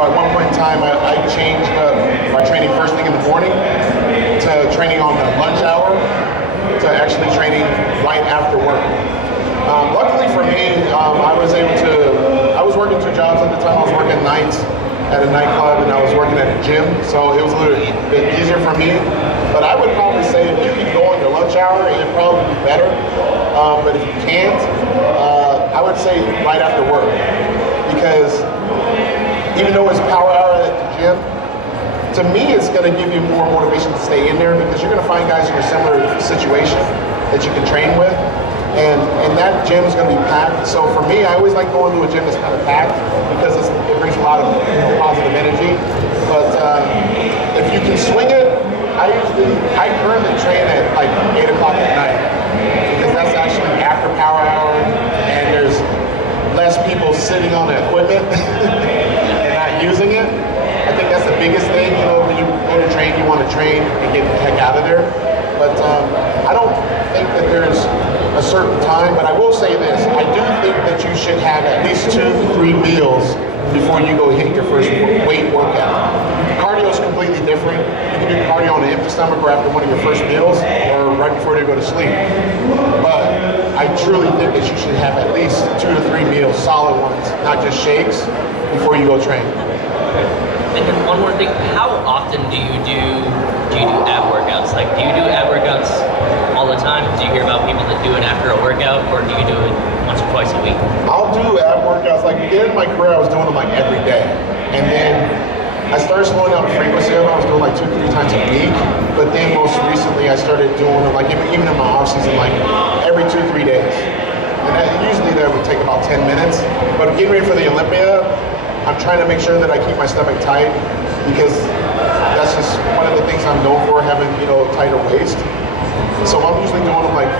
at one point in time, I changed my training first thing in the morning to training on the lunch hour to actually training right after work. Luckily for me, I was working 2 jobs at the time. I was working nights at a nightclub and I was working at a gym, so it was a little bit easier for me. But I would probably say if you can go on your lunch hour, it'd probably be better. But if you can't, I would say right after work, because even though it's power hour at the gym, to me it's going to give you more motivation to stay in there, because you're going to find guys in a similar situation that you can train with, and that gym is going to be packed. So for me, I always like going to a gym that's kind of packed, because it brings a lot of positive energy. But if you can swing it, I currently train at like 8 o'clock at night, because that's actually after power hour and there's less people sitting on the equipment and not using it. I think that's the biggest thing. When you go to train, you want to train and get the heck out of there. But I don't think that there's a certain time, but I will say this. I do think that you should have at least 2 to 3 meals before you go hit your first weight workout. Cardio is completely different. You can do cardio on an empty stomach or after one of your first meals or right before you go to sleep. But I truly think that you should have at least 2 to 3 meals, solid ones, not just shakes, before you go train. And then one more thing, how often do you do ab workouts? Like, do you do ab workouts all the time? Do you hear about people that do it after a workout, or do you do it once or twice a week? I'll do ab workouts. Like, beginning of my career, I was doing them like every day. And then I started slowing down the frequency of it. I was doing like 2 or 3 times a week. But then most recently, I started doing them like even in my off season, like every 2 or 3 days. And usually that would take about 10 minutes. But getting ready for the Olympia, I'm trying to make sure that I keep my stomach tight, because that's just one of the things I'm known for, having, tighter waist. So I'm usually doing them like